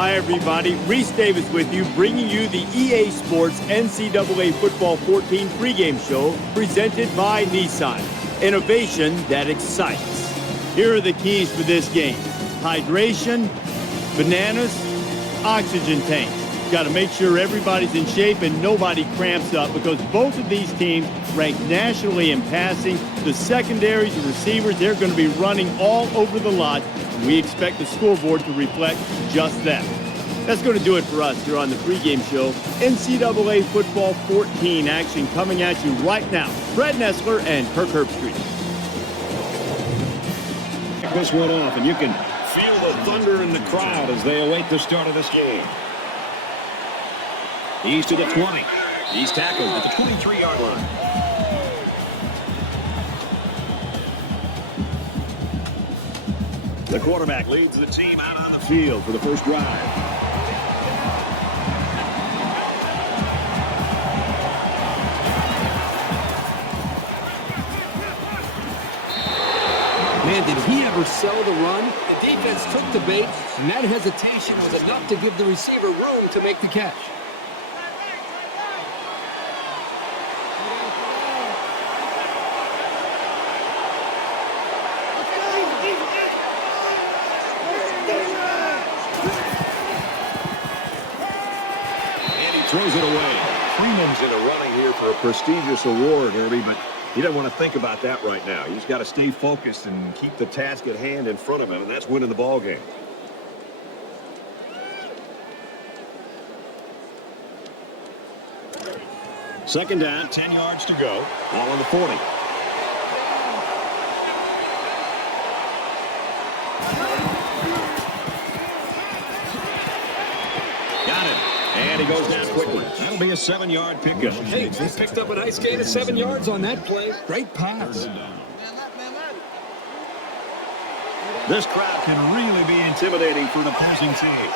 Hi, everybody. Reese Davis with you, bringing you the EA Sports NCAA Football 14 pregame show presented by Nissan. Innovation that excites. Here are the keys for this game. Hydration, bananas, oxygen tanks. Got to make sure everybody's in shape and nobody cramps up because both of these teams rank nationally in passing. The secondaries and receivers, they're going to be running all over the lot. We expect the scoreboard to reflect just that. That's going to do it for us here on the pregame show. NCAA Football 14 action coming at you right now. Fred Nessler and Kirk Herbstreit. This one off, and you can feel the thunder in the crowd as they await the start of this game. He's to the 20. He's tackled at the 23-yard line. The quarterback leads the team out on the field for the first drive. Man, did he ever sell the run? The defense took the bait, and that hesitation was enough to give the receiver room to make the catch. Throws it away. Freeman's in a running here for a prestigious award, Herbie, but he doesn't want to think about that right now. You just got to stay focused and keep the task at hand in front of him, and that's winning the ball game. Second down, 10 yards to go. Ball on the 40. And he goes down quickly. That'll be a 7-yard pickup. Hey, he picked up a nice gain of 7 yards on that play. Great pass. This crowd can really be intimidating for an opposing team.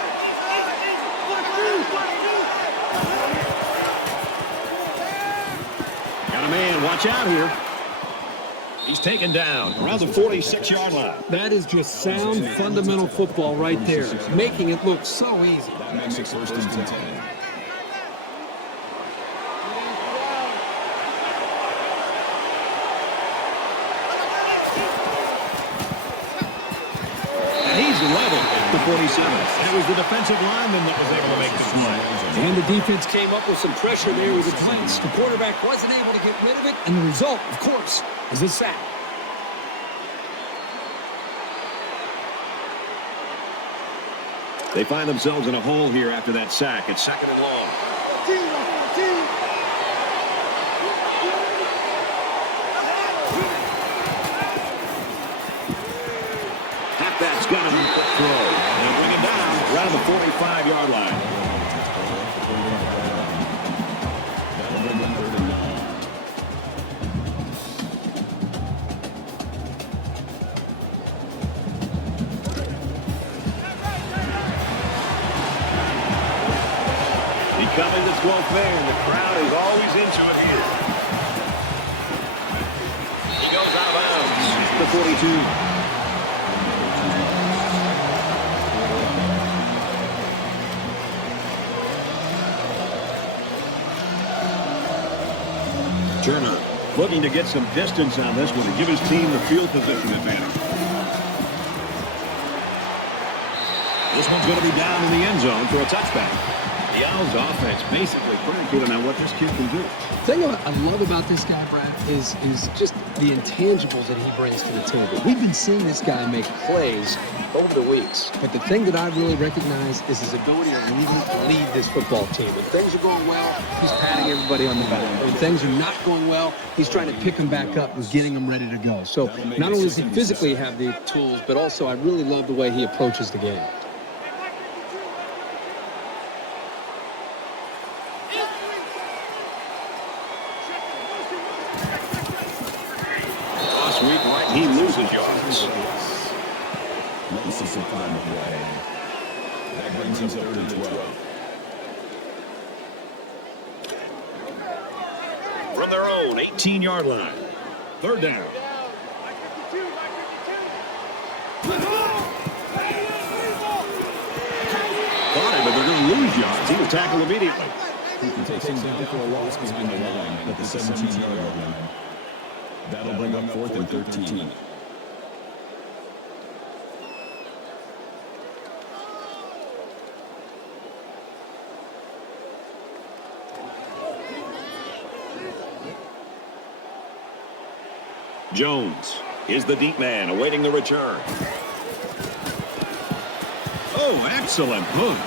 Got a man. Watch out here. He's taken down around the 46-yard line. That is just sound, fundamental football right there, making it look so easy. That makes it first and 10. And he's level at the 47. And it was the defensive lineman that was able to make the play. And the defense came up with some pressure there with the clinch. The quarterback wasn't able to get rid of it, and the result, of course, is a sack. They find themselves in a hole here after that sack. It's second and long. Halfback's got him. Throw. They'll bring him down around the 45-yard line. Becoming the 12th man. The crowd is always into it here. He goes out of bounds. The 42. Turner looking to get some distance on this one to give his team the field position advantage. This one's going to be down in the end zone for a touchback. The Owls' offense basically predicated on what this kid can do. The thing I love about this guy, Brad, is just the intangibles that he brings to the table. We've been seeing this guy make plays over the weeks, but the thing that I really recognize is his ability to lead this football team. When things are going well, he's patting everybody on the back. When things are not going well, he's trying to pick them back up and getting them ready to go. So not only does he physically have the tools, but also I really love the way he approaches the game. He loses yards. That brings us 3rd and 12. From their own 18-yard line. 3rd down. those yards. He was tackled immediately. He takes him down for a loss behind the line at the 17-yard line. That'll bring up 4th and 13. Jones is the deep man awaiting the return. Oh, excellent move.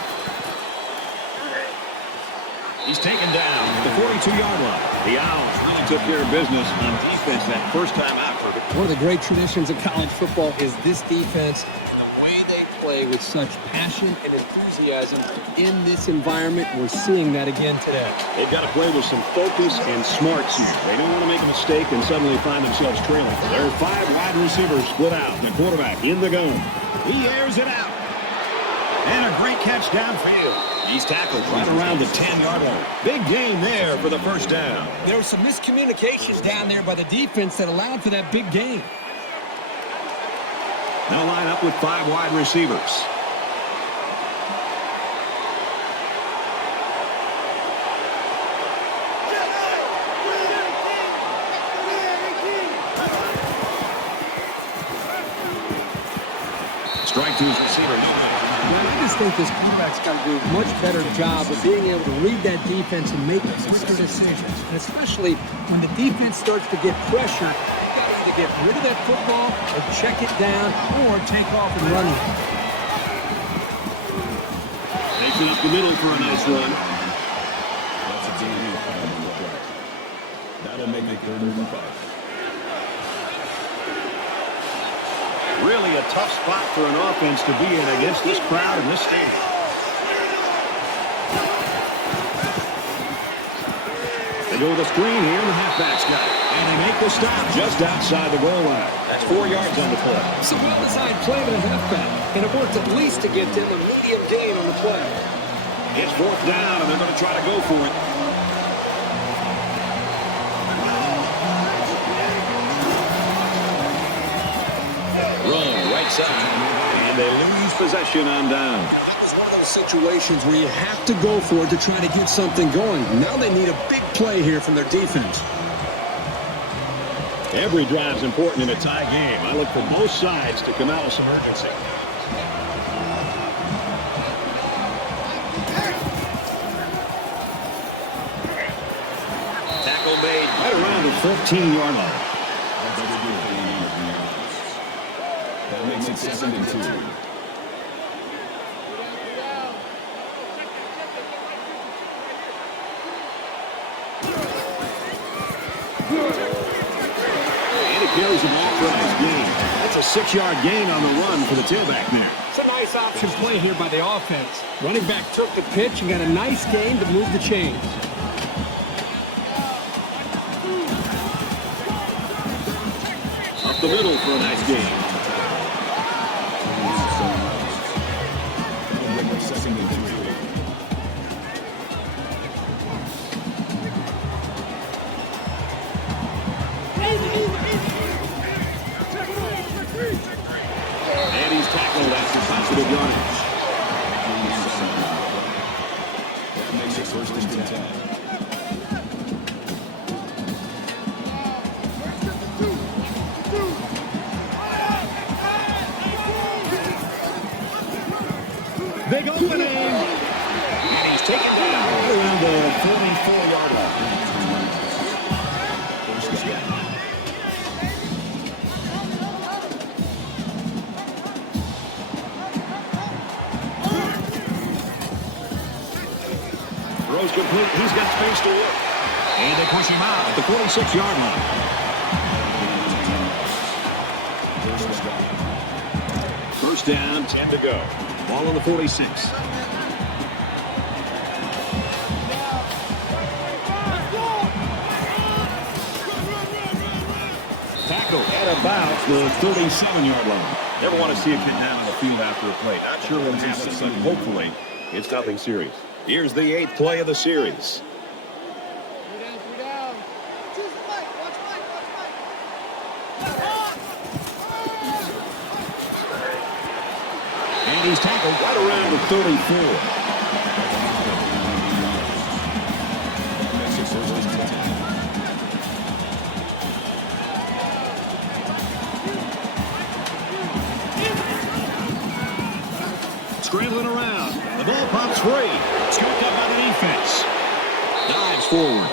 He's taken down at the 42-yard line. The Owls really took care of business on defense that first time out for them. One of the great traditions of college football is this defense and the way they play with such passion and enthusiasm in this environment. We're seeing that again today. They've got to play with some focus and smarts here. They don't want to make a mistake and suddenly find themselves trailing. There are 5 wide receivers split out. The quarterback in the gun. He airs it out. And a great catch downfield. He's tackled right around the 10-yard line. Big gain there for the first down. There was some miscommunication down there by the defense that allowed for that big gain. Now line up with 5 wide receivers. Strike to his receiver. I just think this quarterback's got to do a much better job of being able to read that defense and make quicker decisions. And especially when the defense starts to get pressure, you've got to either get rid of that football or check it down or take off and run it. Takes it up the middle for a nice run. That's a DB. That'll make it 3rd and 5. Really a tough spot for an offense to be in against this crowd in this stadium. They go with a screen here, and the halfback's got it. And they make the stop just outside the goal line. That's 4 yards on the play. It's a well-designed play to the halfback, and it worked at least to get them a medium gain on the play. It's 4th down, and they're going to try to go for it. Run right side, and they lose possession on down. It's one of those situations where you have to go for it to try to get something going. Now they need a big play here from their defense. Every drive's important in a tie game. I look for both sides to come out with some urgency. Tackle made right around the 14-yard line. That makes it 2nd and 2. And it carries the ball for a nice gain. That's a 6-yard gain on the run for the tailback there. It's a nice option play here by the offense. Running back took the pitch and got a nice gain to move the chains. Up the middle for a nice gain. That'll bring up 2nd and 3. And he's tackled after positive yardage. That makes it 1st and 10. Big opening. And he's taken down around the 44-yard line. Throws complete. He's got space to work. And they push him out at the 46-yard line. First down, 10 to go. Ball on the 46. Tackle at about the 37-yard line. Never want to see a kid down on the field after a play. Not sure what happens, but hopefully it's nothing serious. Here's the 8th play of the series. And he's tackled right around the 34. Scrambling around. The ball pops free. Scooped up by the defense. Dives forward.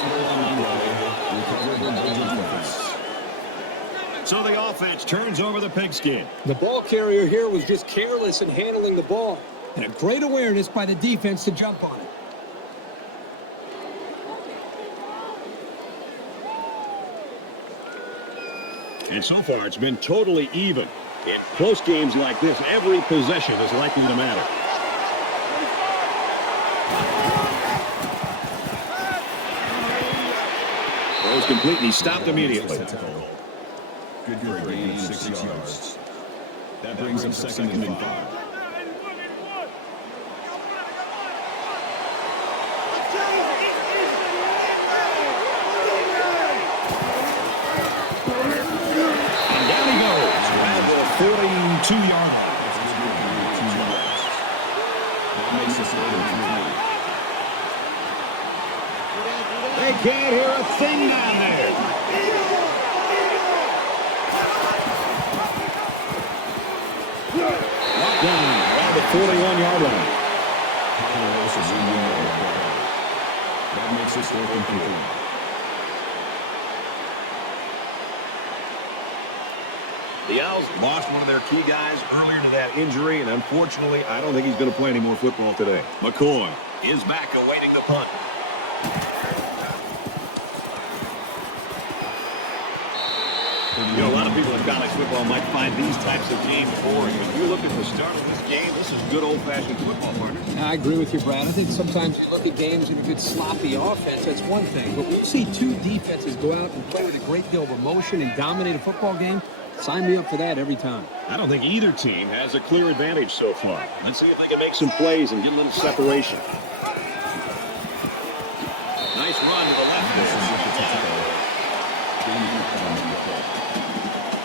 So the offense turns over the pigskin. The ball carrier here was just careless in handling the ball. And a great awareness by the defense to jump on it. And so far, it's been totally even. In close games like this, every possession is likely to matter. Throws complete, and he stopped immediately. Good for a gain of 6 yards. That brings him second and 5. And down he goes. At the 42-yard line. That makes us 3. They can't hear a thing down there. Down around the 41-yard line. That makes us 4th and 3. The Owls lost one of their key guys earlier to that injury, and unfortunately, I don't think he's going to play any more football today. McCoy is back awaiting the punt. You know, a lot of people in college football might find these types of games boring, but you look at the start of this game, this is good old-fashioned football, partner. I agree with you, Brad. I think sometimes you look at games and a good sloppy offense, that's one thing. But when you see two defenses go out and play with a great deal of emotion and dominate a football game, sign me up for that every time. I don't think either team has a clear advantage so far. Let's see if they can make some plays and get a little separation. Nice run to the left there.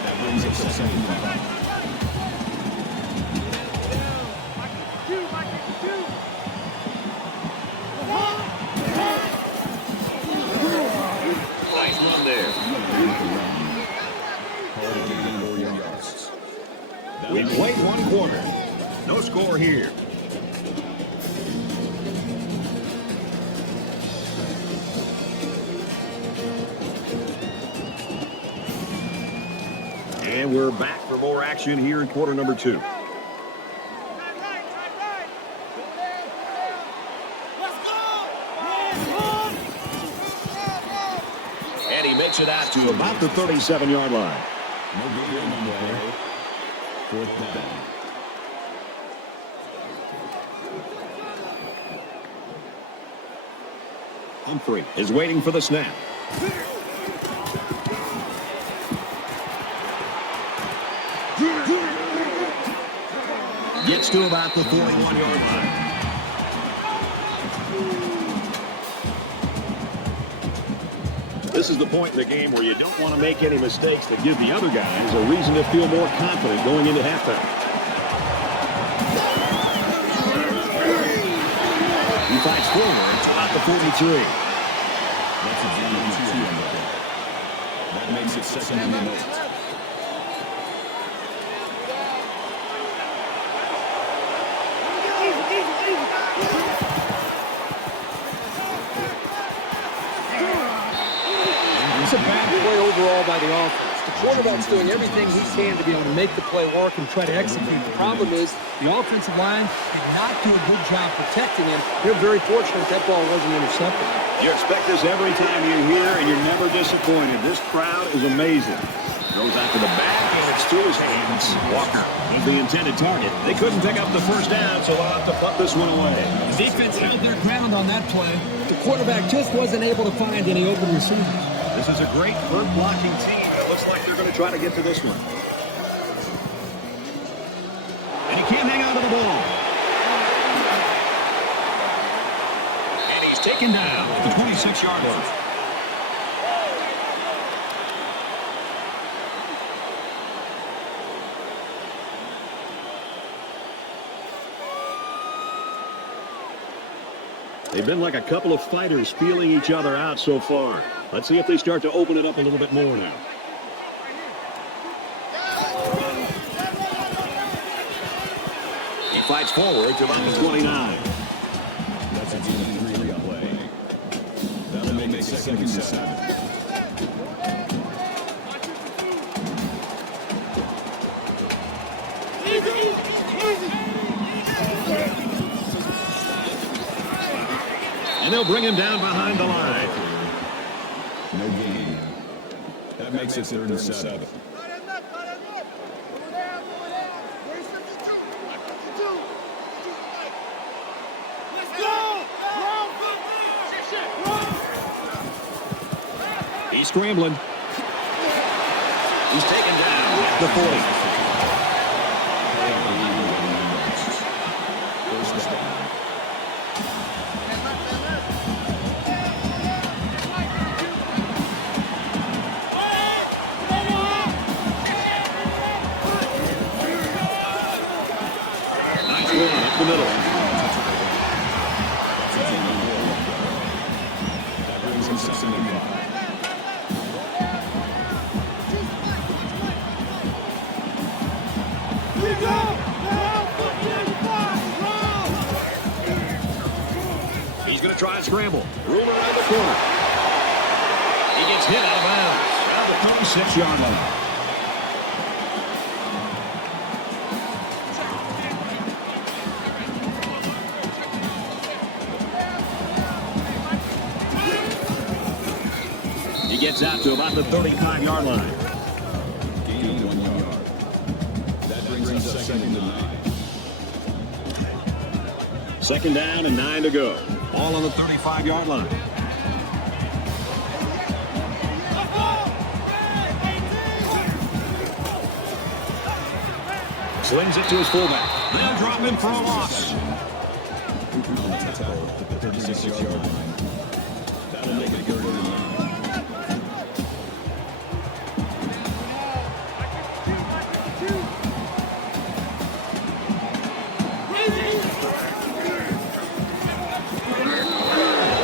That brings us second and 5. Nice run there. We played one quarter. No score here. And we're back for more action here in quarter number 2. And he makes it out to about the 37-yard line. No gain on the play. 4th down. Humphrey is waiting for the snap. Gets to about the 41-yard line. This is the point in the game where you don't want to make any mistakes that give the other guys a reason to feel more confident going into halftime. He fights forward to about the 43. That's a gain of 2 on the play. That makes it second and 8. It's a bad play overall by the offense. The quarterback's doing everything he can to be able to make the play work and try to execute. The problem is the offensive line did not do a good job protecting him. They're very fortunate that ball wasn't intercepted. You expect this every time you're here, and you're never disappointed. This crowd is amazing. Goes out to the back, and it's through his hands. Walker was the intended target. They couldn't pick up the first down, so they'll have to punt this one away. The defense held their ground on that play. The quarterback just wasn't able to find any open receivers. This is a great front blocking team. It looks like they're going to try to get to this one. And he can't hang on to the ball. And he's taken down at the 26-yard line. They've been like a couple of fighters feeling each other out so far. Let's see if they start to open it up a little bit more now. He fights forward to about the 29. That's a 3 play. That'll make it 2nd and 7. And they'll bring him down behind the line. No gain. That makes it 3rd and 7. He's scrambling. He's taken down at the 40. Nice run up the middle. That brings him 2nd and 5. He's going to try and scramble. Room around the corner. He gets hit out of bounds. Around the 36-yard line. He gets out to about the 35-yard line. Gain 1 yard. That brings him 2nd and 9. 2nd down and 9 to go. All on the 35-yard line. Slings it to his fullback. They'll drop him for a loss. 36-yard line. That'll make it 3rd and 9.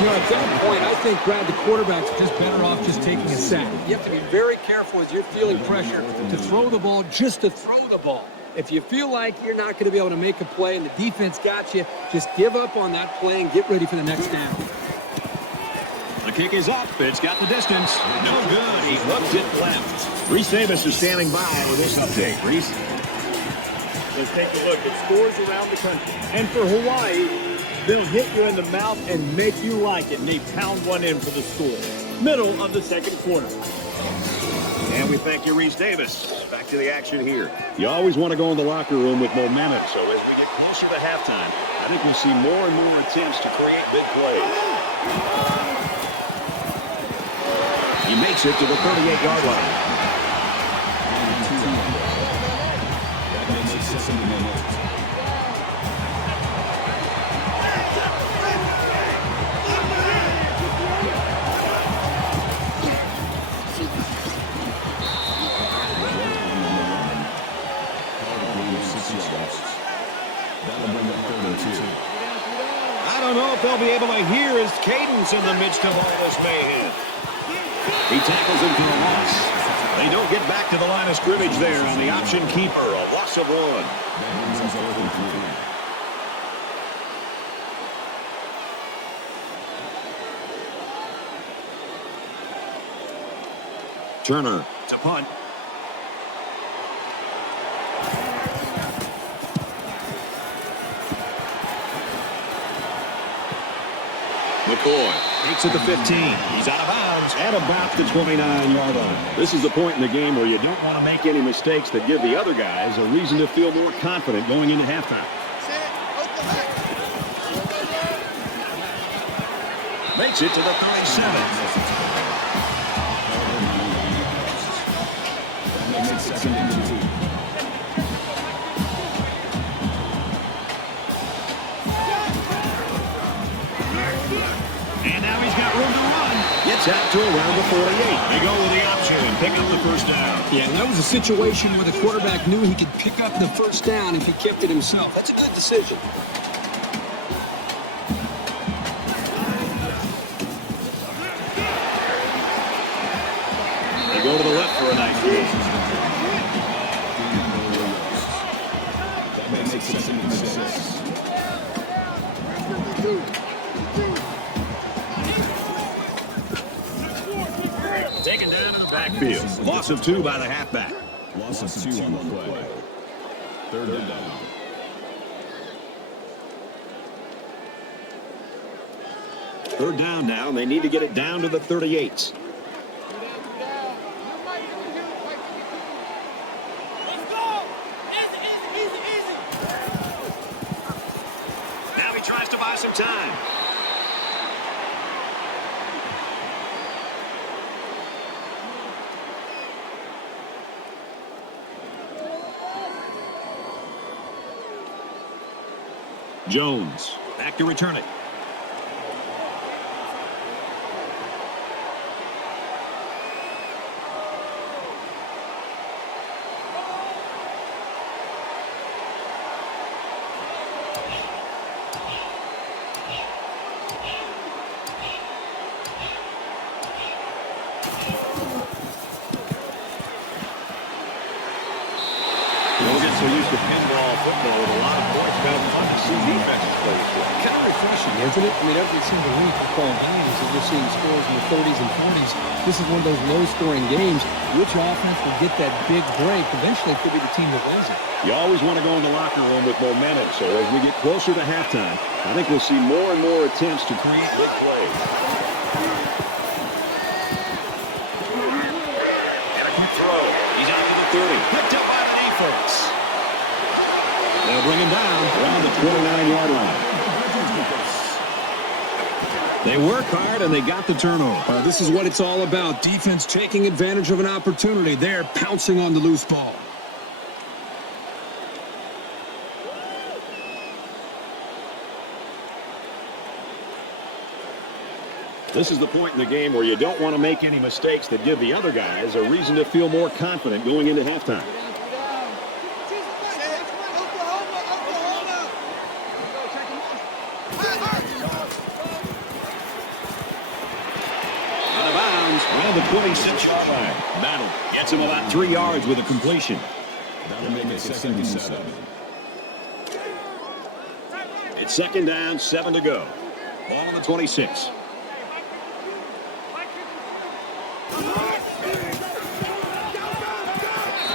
At that point, I think, Brad, the quarterback's just better off just taking a sack. You have to be very careful as you're feeling pressure to throw the ball just to throw the ball. If you feel like you're not going to be able to make a play and the defense got you, just give up on that play and get ready for the next down. The kick is up. It's got the distance. No good. He hooked it left. Reese Davis is standing by with this update. Reese? Let's take a look at scores around the country. And for Hawaii, they'll hit you in the mouth and make you like it. And they pound one in for the score. Middle of the 2nd quarter. And we thank you, Reese Davis. Back to the action here. You always want to go in the locker room with momentum. So as we get closer to halftime, I think we'll see more and more attempts to create big plays. He makes it to the 38-yard line. That makes it 2nd and 9. I don't know if they'll be able to hear his cadence in the midst of all this mayhem. He tackles him for a loss. They don't get back to the line of scrimmage there on the option keeper. A loss of 1. Turner to punt. McCoy takes it to 15. He's out of bounds at about the 29-yard line. This is the point in the game where you don't want to make any mistakes that give the other guys a reason to feel more confident going into halftime. Makes it to the 37. That makes it 2nd and 2. And now he's got room to run. Gets out to around the 48. They go with the option and pick up the 1st down. Yeah, that was a situation where the quarterback knew he could pick up the 1st down if he kept it himself. That's a good decision. They go to the left for a nice gain. That makes it 2nd and 6. Taken down to the backfield. Loss of 2 by the halfback. Loss of 2 on the play. Third down. Third down now, and they need to get it down to the 38. Now he tries to buy some time. Jones, back to return it. We'll get so used to pinball football with a lot of points. Kind of fun to see defenses play this way. Kind of refreshing, isn't it? I mean, every single week football games, and we're seeing scores in the 30s and 40s. This is one of those low-scoring games. Which offense will get that big break? Eventually, it could be the team that wins it. You always want to go in the locker room with momentum, so as we get closer to halftime, I think we'll see more and more attempts to create big plays. And a quick throw. He's out to the 30. Picked up by the defense. They'll bring him down around the 29-yard line. They work hard, and they got the turnover. This is what it's all about. Defense taking advantage of an opportunity. They're pouncing on the loose ball. This is the point in the game where you don't want to make any mistakes that give the other guys a reason to feel more confident going into halftime. Out of bounds, around the 26-yard line. Battle gets him about 3 yards with a completion. That'll make it 2nd and 7. It's 2nd down, 7 to go. Ball on the 26.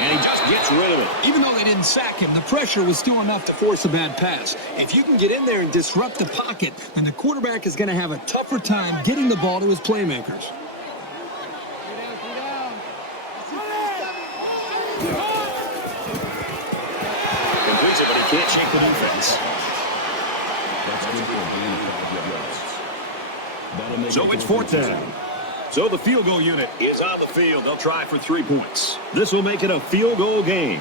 And he just gets rid of it. Even though they didn't sack him, the pressure was still enough to force a bad pass. If you can get in there and disrupt the pocket, then the quarterback is going to have a tougher time getting the ball to his playmakers. Completes it, but he can't shake the defense. That's good for a gain of 5 yards. That'll make So it's 4th down. So the field goal unit is on the field. They'll try for 3 points. This will make it a field goal game.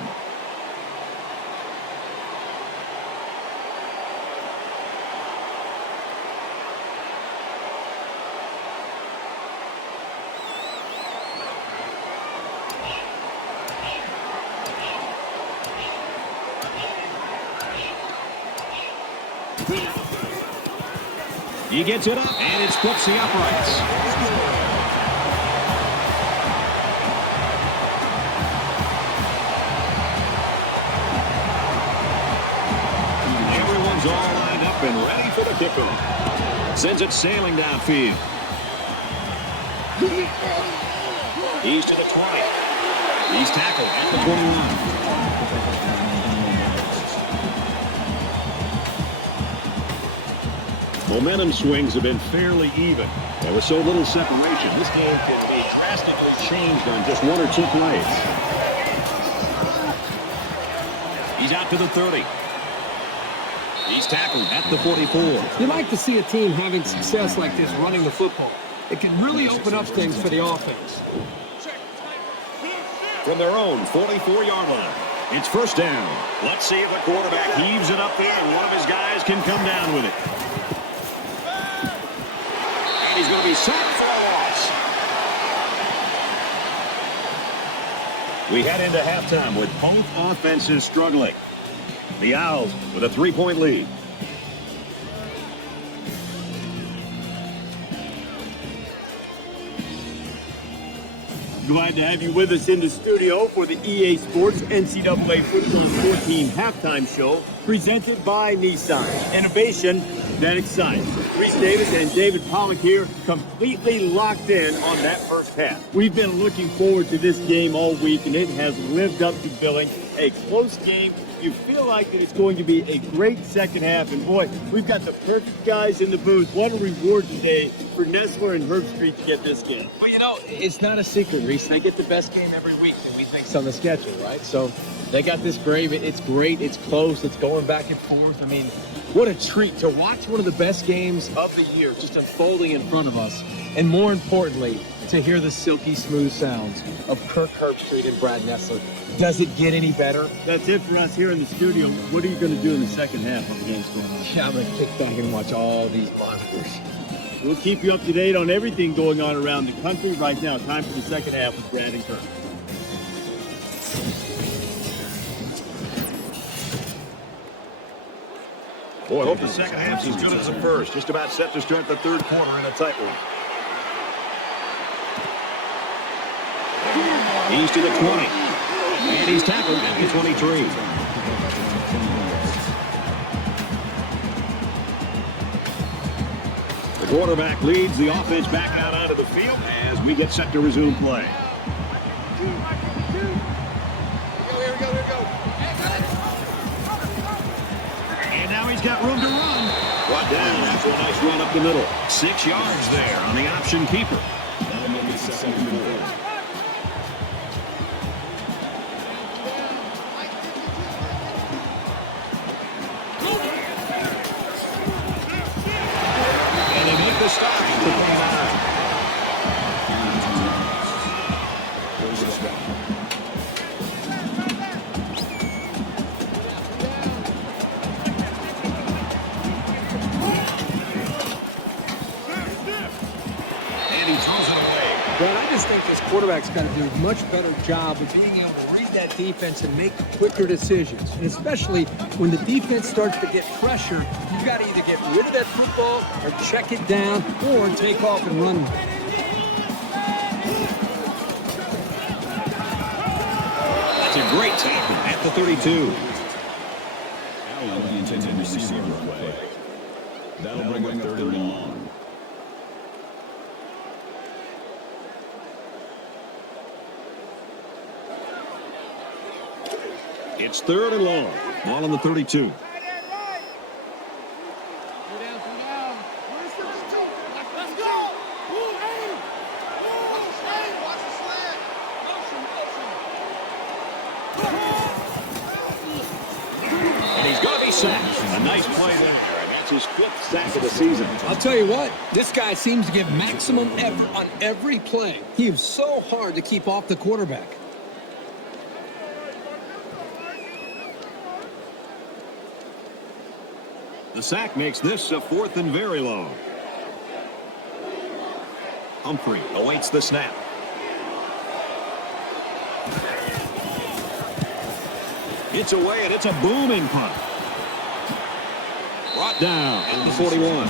He gets it up, and it splits the uprights. Everyone's all lined up and ready for the kickoff. Sends it sailing downfield. He's to the 20. He's tackled at the 21. Momentum swings have been fairly even. There was so little separation. This game can be drastically changed on just 1 or 2 plays. He's out to the 30. He's tackled at the 44. You like to see a team having success like this running the football. It can really open up things for the offense. From their own 44-yard line, it's 1st down. Let's see if the quarterback heaves it up there and one of his guys can come down with it. And he's going to be sacked for a loss. We head into halftime with both offenses struggling. The Owls with a 3-point lead. Glad to have you with us in the studio for the EA Sports NCAA Football 14 halftime show. presented by Nissan. Innovation that excites. Reese Davis and David Pollock here, completely locked in on that first half. We've been looking forward to this game all week, and it has lived up to billing. A close game. You feel like that it's going to be a great second half, and boy, we've got the perfect guys in the booth. What a reward today for Nestler and Herbstreit to get this game. Well, you know, it's not a secret, Reese. They get the best game every week, and we think on the schedule, right? So they got this grave. It's great. It's close. It's going back and forth. I mean, what a treat to watch one of the best games of the year just unfolding in front of us. And more importantly, to hear the silky smooth sounds of Kirk Herbstreit and Brad Nestler. Does it get any better? That's it for us here in the studio. What are you going to do in the second half of the game's going on? Yeah, I'm going to kick back and watch all these monitors. We'll keep you up to date on everything going on around the country. Right now, time for the second half with Brad and Kirk. Boy, I hope the second half's as good as the first. Just about set to start the third quarter in a tight one. He's to the 20. And he's tackled at the 23. The quarterback leads the offense back out onto the field as we get set to resume play. Here we go. And now he's got room to run. Brought down after a nice run up the middle. 6 yards there on the option keeper. That'll make it 2nd and 4. The start to bring it on. And he throws it away. Brad, I just think this quarterback's got to do a much better job of being able to read that defense and make quicker decisions. And especially when the defense starts to get pressure, you've got to either get rid of that football or check it down or take off and run. That's a great tackle at the 32. Allen, the intended receiver play. That'll bring up 3rd and long. It's 3rd and long. Ball on the 32. And he's going to be sacked. A nice play there. And that's his 5th sack of the season. I'll tell you what, this guy seems to give maximum effort on every play. He is so hard to keep off the quarterback. The sack makes this a 4th and very long. Humphrey awaits the snap. It's away, and it's a booming punt. Brought down at the 41.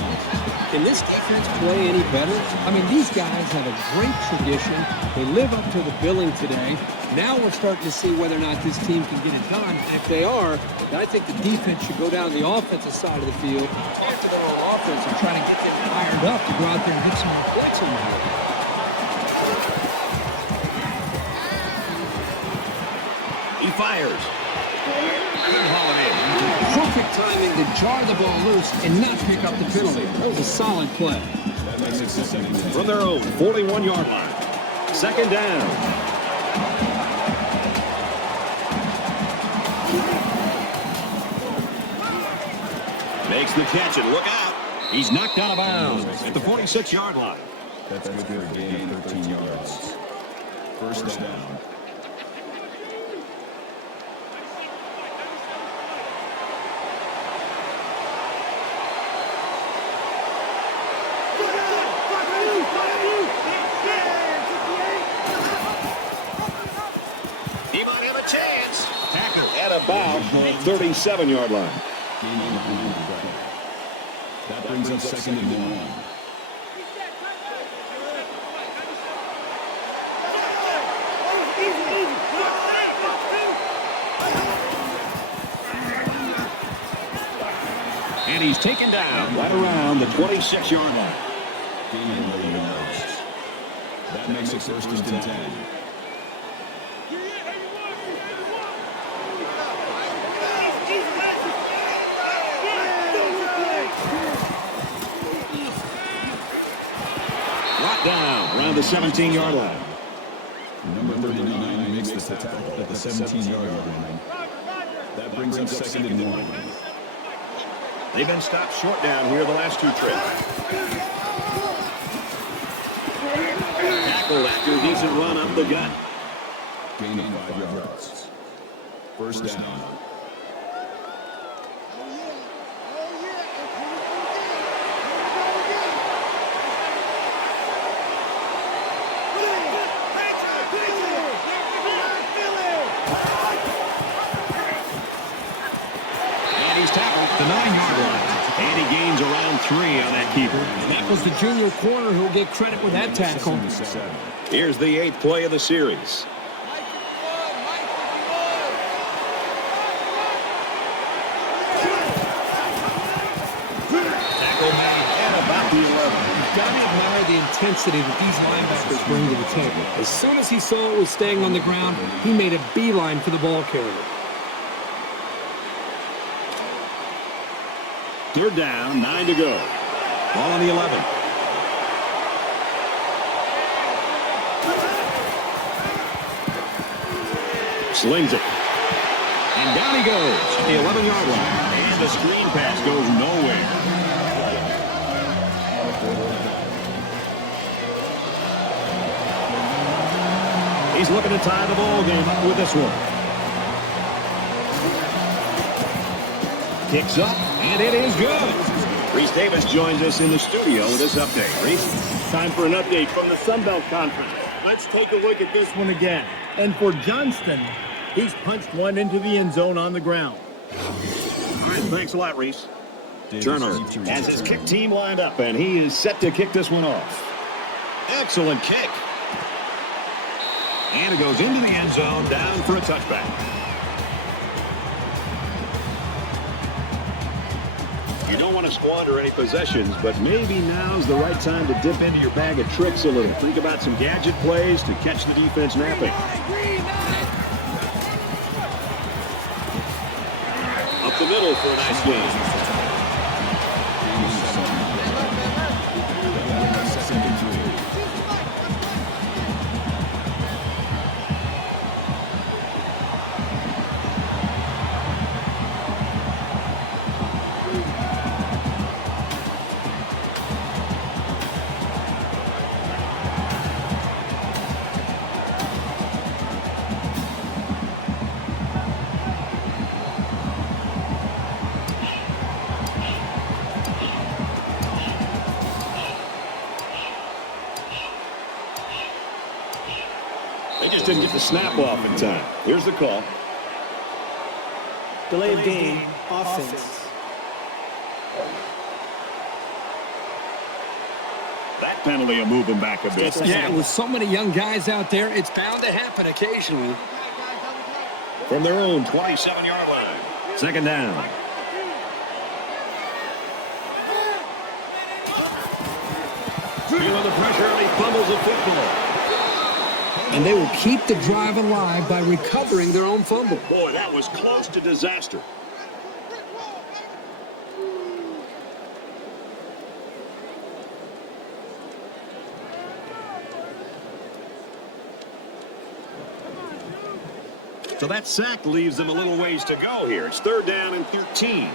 Can this defense play any better? I mean, these guys have a great tradition. They live up to the billing today. Now we're starting to see whether or not this team can get it done. And if they are, I think the defense should go down the offensive side of the field, talk to their own offense, and try to get them fired up to go out there and get some more points in there. He fires. Perfect timing to jar the ball loose and not pick up the penalty. That was a solid play. That makes it 2nd and 10. From their own 41-yard line. 2nd down. Makes the catch, and look out. He's knocked out of bounds at the 46-yard line. That's good for a gain of 13 yards. First down. He might have a chance. Tackle at about 37-yard line. That brings up 2nd and 1. he's taken down right around the 26-yard line. That makes it first and 10. Brought down around the 17-yard line. Number 39 makes the tackle at the 17-yard line. That brings up second and 1. They've been stopped short down here the last two trips. Tackled after a decent run up the gut. Gain of 5 yards. First down. The 9-yard line. And he gains around 3 on that keeper. That was the junior corner who'll get credit with that tackle. Here's the 8th play of the series. Tackle made at about the 11. You've got to admire the intensity that these linebackers bring to the table. As soon as he saw it was staying on the ground, he made a beeline for the ball carrier. Third down, 9 to go. Ball on the 11. Slings it. And down he goes at the 11-yard line. And the screen pass goes nowhere. He's looking to tie the ball game up with this one. Kicks up, and it is good. Reese Davis joins us in the studio with this update. Reese? Time for an update from the Sun Belt Conference. Let's take a look at this one again. And for Johnston, he's punched one into the end zone on the ground. All right, thanks a lot, Reese. Turner has his kick team lined up, and he is set to kick this one off. Excellent kick. And it goes into the end zone, down for a touchback. You don't want to squander any possessions, but maybe now's the right time to dip into your bag of tricks a little. Think about some gadget plays to catch the defense napping. Up the middle for a nice gain. They just didn't get the snap off in time. Here's the call. Delay of game, offense. That penalty will move them back a bit. Yeah, with so many young guys out there, it's bound to happen occasionally. From their own 27-yard line. Second down. Feeling the pressure, and he fumbles the football. And they will keep the drive alive by recovering their own fumble. Boy, that was close to disaster. So that sack leaves them a little ways to go here. It's third down and 13.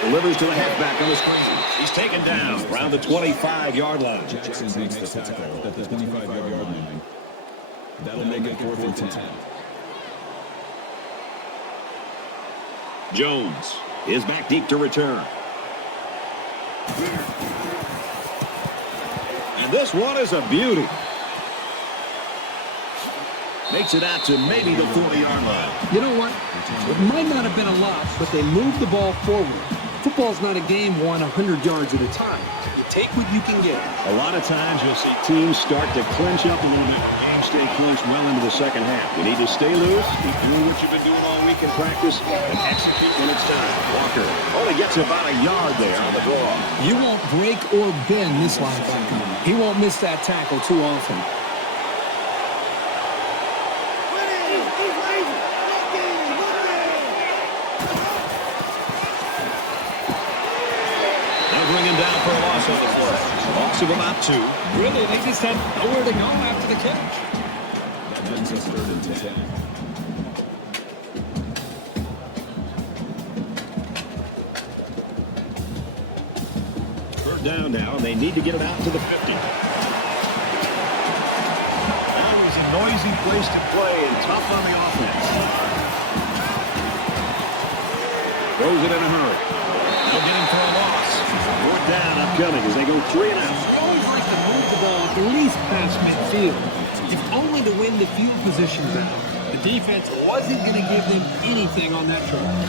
Delivers to the halfback on the screen. He's taken down around the 25-yard line. Jackson makes the tackle at the 25-yard line. That'll make it 4th and 10. Jones is back deep to return. And this one is a beauty. Makes it out to maybe the 40-yard line. You know what? It might not have been a lot, but they moved the ball forward. Football's not a game won 100 yards at a time. You take what you can get. A lot of times you'll see teams start to clinch up a little bit. Games stay clinched well into the second half. You need to stay loose, keep doing what you've been doing all week in practice, and execute when it's time. Walker only gets about a yard there on the draw. You won't break or bend this linebacker. He won't miss that tackle too often. Bring him down for a loss on the play. Loss of about 2. Really, they just had nowhere to go after the catch. That brings us 3rd and 10. Third down now, and they need to get it out to the 50. That was a noisy place to play and tough on the offense. Throws it in a hurry. They'll get him for a loss. 4th down upcoming as they go 3 and out. Always like to move the ball at least past midfield, if only to win the field position battle. The defense wasn't going to give them anything on that drive.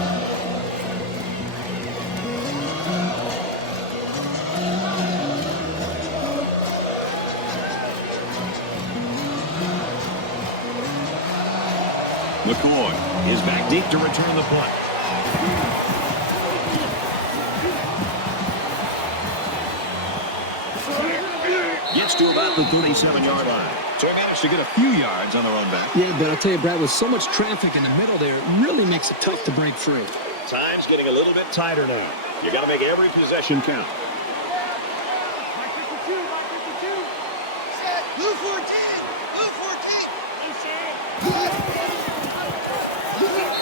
McCoy is back deep to return the punt. Gets to about the 37-yard line. So he managed to get a few yards on the run back. Yeah, but I'll tell you, Brad, with so much traffic in the middle there, it really makes it tough to break free. Time's getting a little bit tighter now. You got to make every possession count. Blue 14! Blue 14!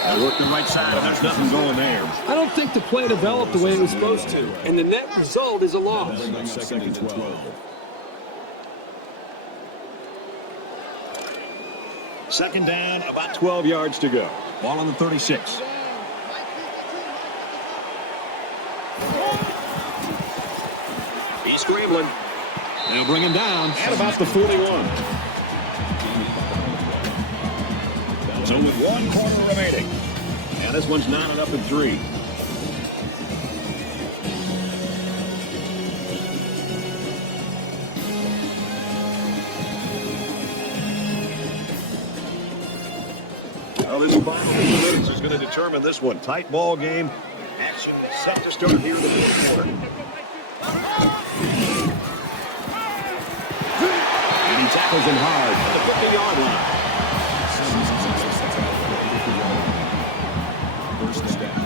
They work the right side, and there's nothing going there. I don't think the play developed the way it was supposed to, and the net result is a loss. 2nd and 12. 2nd down, about 12 yards to go. Ball on the 36. He's scrambling. They'll bring him down at about the 41. So with 1 quarter remaining. And this one's knotted up in 3. Well, this final minutes is going to determine this one. Tight ball game. Action set to start here in the 4th quarter. And he tackles him hard at the 50-yard line. 1st down.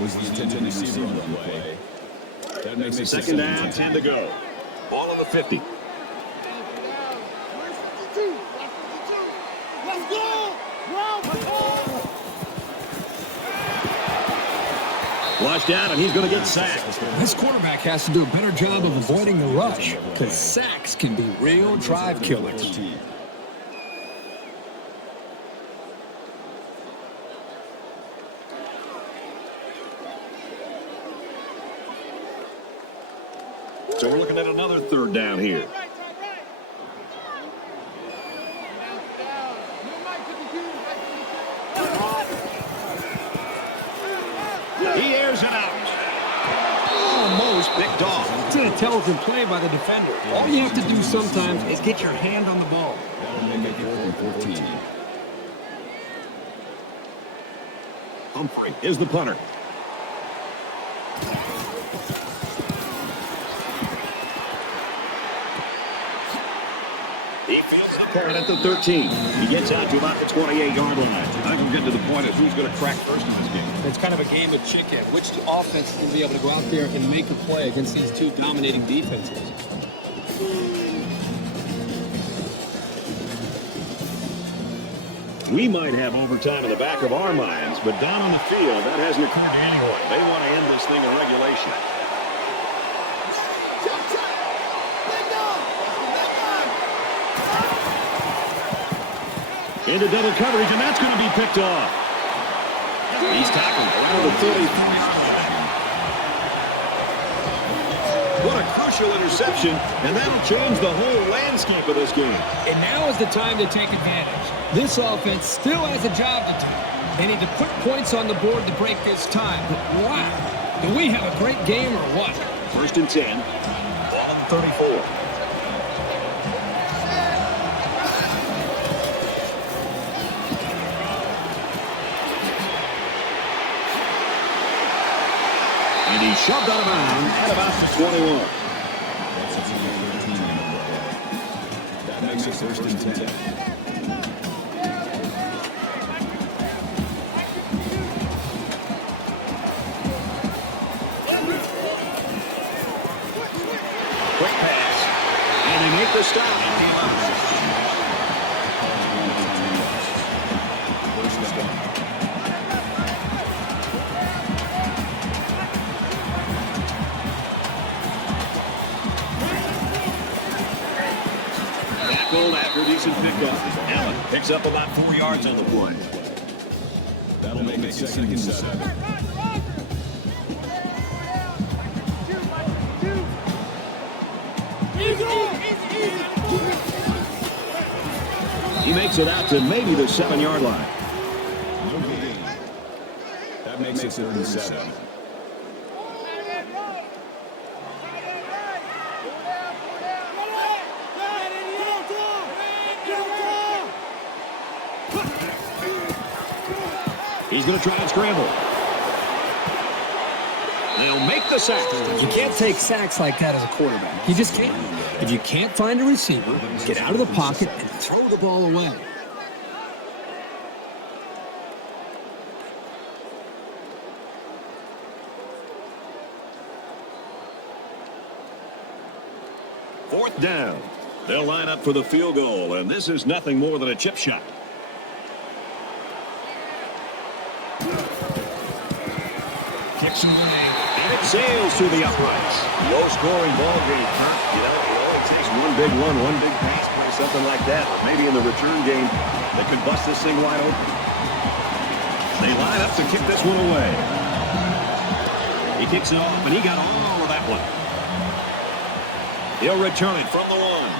Was the intended receiver on the play. That makes it 2nd down, 10 to go. Ball on the 50. Let's go! Flushed out, and he's going to get sacked. This quarterback has to do a better job of avoiding the rush, because sacks can be real drive killers. So we're looking at another 3rd down here. He airs it out. Almost picked off. It's an intelligent play by the defender. All you have to do sometimes is get your hand on the ball. That'll make it 4th and 14. Humphrey is the punter. He fields it there at the 13. He gets out to about the 28-yard line. I think we're getting to the point of who's going to crack first in this game. It's kind of a game of chicken. Which offense is going to be able to go out there and make a play against these two dominating defenses? We might have overtime in the back of our minds, but down on the field, that hasn't occurred to anyone. They want to end this thing in regulation. Into double coverage, and that's going to be picked off. He's tackled around the 33-yard line. What a crucial crucial interception, and that'll change the whole landscape of this game. And now is the time to take advantage. This offense still has a job to do. They need to put points on the board to break this tie. But wow, do we have a great game or what? 1st and 10. Ball on 34. And he's shoved out of bounds at about the 21. That makes it 1st and 10. Quick pass. And they make the stop. Tackled after a decent pickup. Allen picks up about 4 yards on the play. That'll make it 2nd and 7. He makes it out to maybe the 7-yard line. No gain. That makes it 3rd and 7. He's going to try and scramble. They'll make the sack. You can't take sacks like that as a quarterback. You just can't. If you can't find a receiver, get out of the pocket and throw the ball away. Fourth down. They'll line up for the field goal, and this is nothing more than a chip shot. Kicks away, and it sails through the uprights. Low-scoring ball game, huh? You know, it only takes one big run, one big pass play, something like that. But maybe in the return game, they could bust this thing wide open. They line up to kick this one away. He kicks it off, and he got all of that one. He'll return it from the line.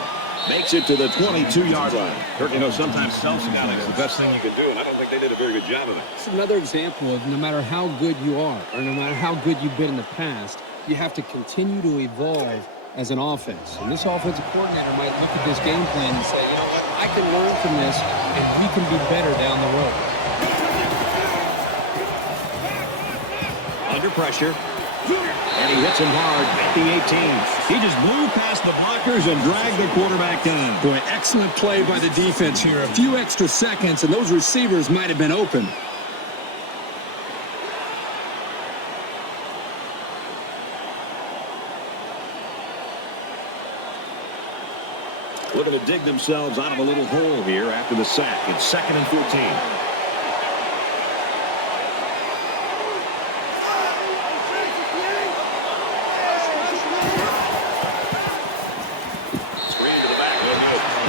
Makes it to the 22-yard line. Kirk, you know, sometimes self-scouting is the best thing you can do, and I don't think they did a very good job of it. It's another example of no matter how good you are or no matter how good you've been in the past, you have to continue to evolve as an offense. And this offensive coordinator might look at this game plan and say, you know what, I can learn from this, and we can be better down the road. Under pressure. And he hits him hard at the 18. He just blew past the blockers and dragged the quarterback down. Boy, excellent play by the defense here. A few extra seconds, and those receivers might have been open. Looking to dig themselves out of a little hole here after the sack. It's 2nd and 14.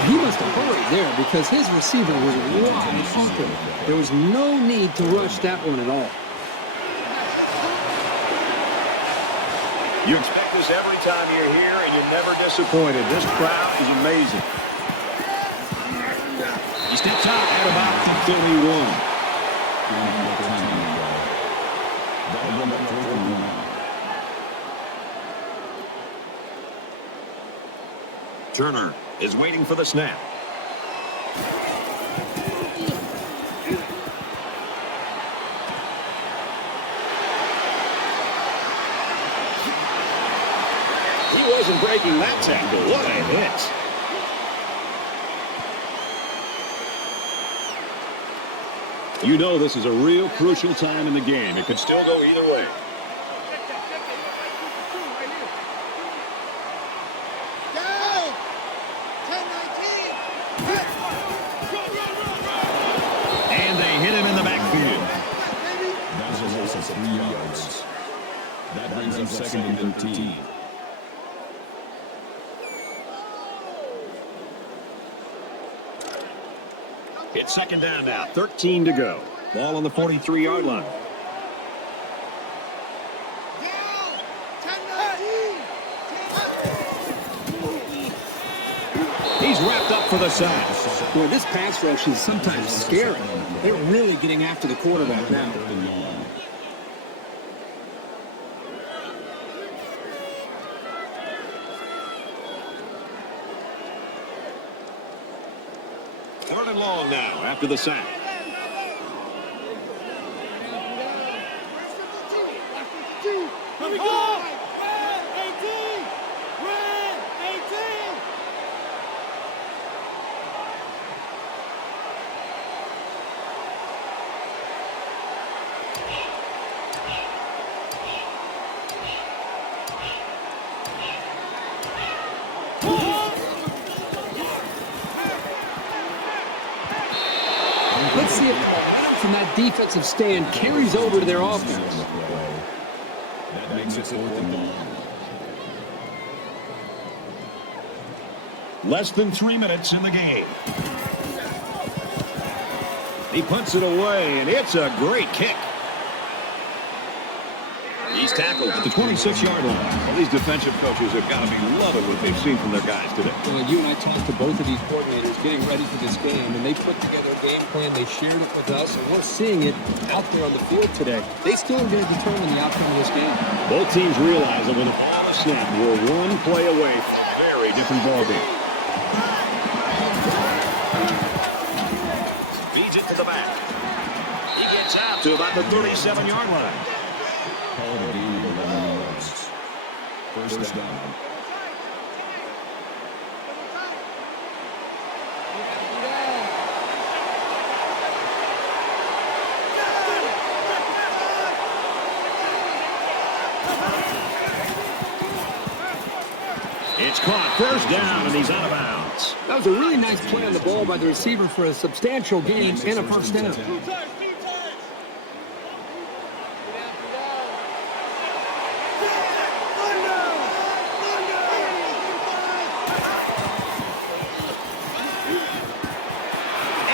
He must have hurried there because his receiver was wide open. There was no need to rush that one at all. You expect this every time you're here, and you're never disappointed. This crowd is amazing. He steps out at about the 31. Turner is waiting for the snap. He wasn't breaking that tackle. What a hit. You know this is a real crucial time in the game. It could still go either way. And they hit him in the backfield. That's a loss of 3 yards. That brings up 2nd and 13. It's 2nd down now. 13 to go. Ball on the 43-yard line. for the sack. Boy, this pass rush is sometimes scary. They're really getting after the quarterback now. Third and long now after the sack. Here we go! Red 18! Red 18! Let's see if the momentum from that defensive stand carries over to their offense. That makes it 4th and long. Less than 3 minutes in the game. He punts it away, and it's a great kick. He's tackled at the 26-yard line. Well, these defensive coaches have got to be loving what they've seen from their guys today. Well, you and I talked to both of these coordinators getting ready for this game, and they put together a game plan. They shared it with us, and we're seeing it out there on the field today. They still are going to determine the outcome of this game. Both teams realize that when all is said, we're one play away from a very different ballgame. Feeds it to the back. He gets out to about the 37-yard line. Call it a gain of 11 yards. First down. It's caught. First down, and he's out of bounds. That was a really nice play on the ball by the receiver for a substantial gain and a first down. And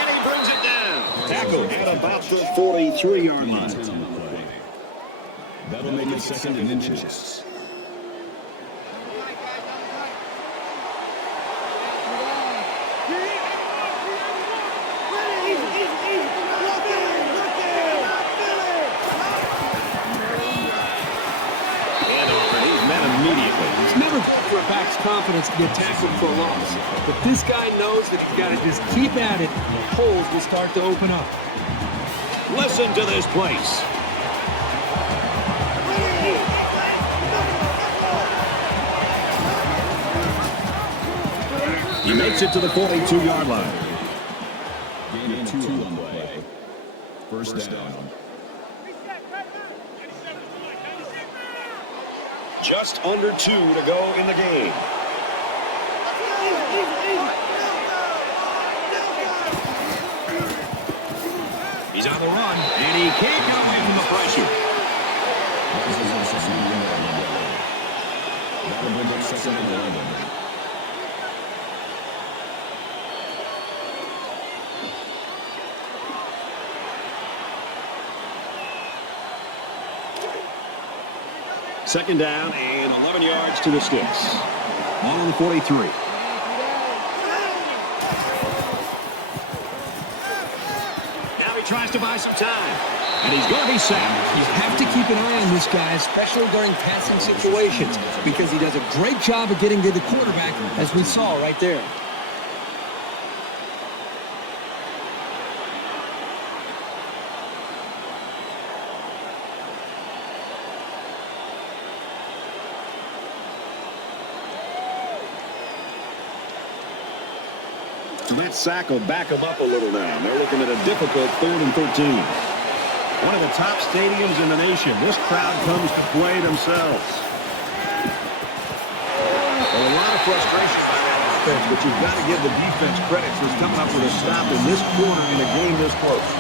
he brings it down. Tackled at about the 43-yard line. That'll make it 2nd and inches. It's never good for a back's confidence to get tackled for a loss. But this guy knows that he's got to just keep at it. Holes will start to open up. Listen to this place. He makes it to the 42-yard line. Gain of 2 on the play. First down. Just under 2 to go in the game. He's on the run, and he can't get away from the pressure. That'll bring up 2nd and 11. Second down and 11 yards to the sticks. On the 43. Now he tries to buy some time. And he's going to be sacked. You have to keep an eye on this guy, especially during passing situations, because he does a great job of getting to the quarterback, as we saw right there. So that sack will back them up a little now. They're looking at a difficult 3rd and 13. One of the top stadiums in the nation. This crowd comes to play themselves. Well, a lot of frustration by that offense, but you've got to give the defense credit for coming up with a stop in this quarter in a game this close.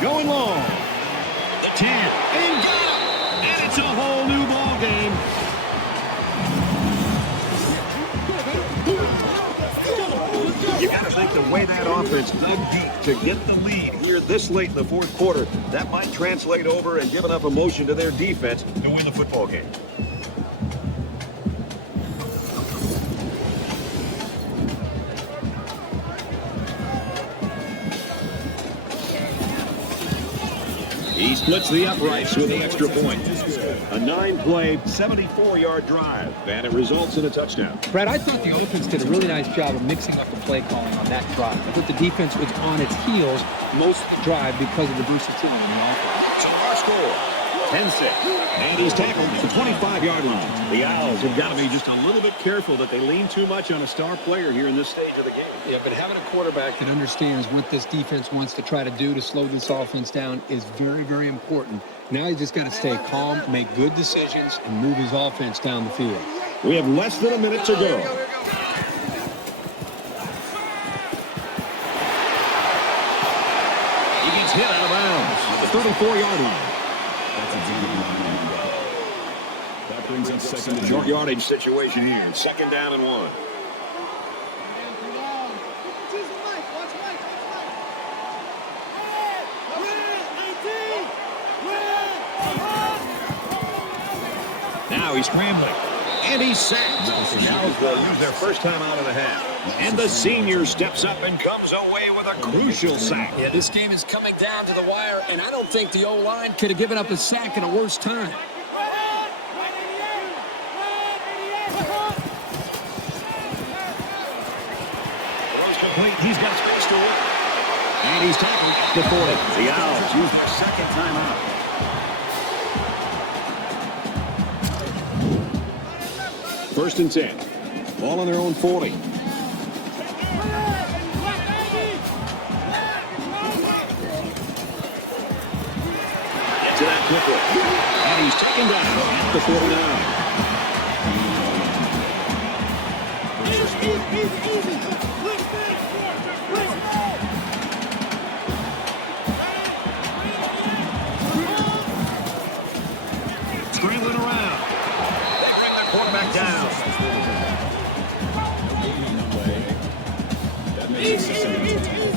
Going long. 10, and got him! And it's a whole new ball game. You got to think the the way that offense dug deep to get the lead here this late in the fourth quarter, that might translate over and give enough emotion to their defense to win the football game. He splits the uprights with an extra point. A 9-play, 74-yard drive, and it results in a touchdown. Brad, I thought the offense did a really nice job of mixing up the play calling on that drive. I thought the defense was on its heels most of the drive because of the versatility in the offense. So our score, 10-6. And he's tackled at the 25-yard line. The Owls have got to be just a little bit careful that they lean too much on a star player here in this stage of the game. Yeah, but having a quarterback that understands what this defense wants to try to do to slow this offense down is very, very important. Now he's just got to stay calm, make good decisions, and move his offense down the field. We have less than a minute to go. He gets hit out of bounds at the 34-yard line. That's a deep line. That brings up second and Short yardage situation here. Second down and 1. Now he's scrambling. And he's sacked. The Owls will use their first time out of the half. And the senior steps up and comes away with a crucial sack. Yeah, this game is coming down to the wire, and I don't think the O-line could have given up a sack at a worse time. Throws complete. He's got space to work. And he's tackled at the 40. The Owls use their second timeout. First and 10. Ball on their own 40. Get to that quickly. And he's taken down at the 49. Scrambling around. They bring their quarterback down. That makes it 7-10.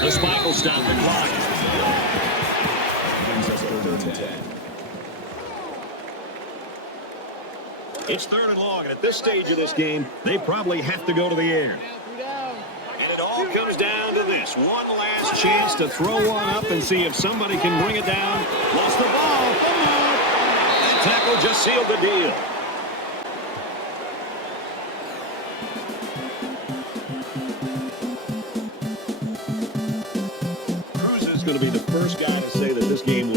The spike will stop the clock. Brings us 3rd and 10. It's 3rd and long, and at this stage of this game, they probably have to go to the air. And it all comes down to this. One last chance to throw one up and see if somebody can bring it down. Lost the ball. That tackle just sealed the deal. Cruz is going to be the first guy to say that this game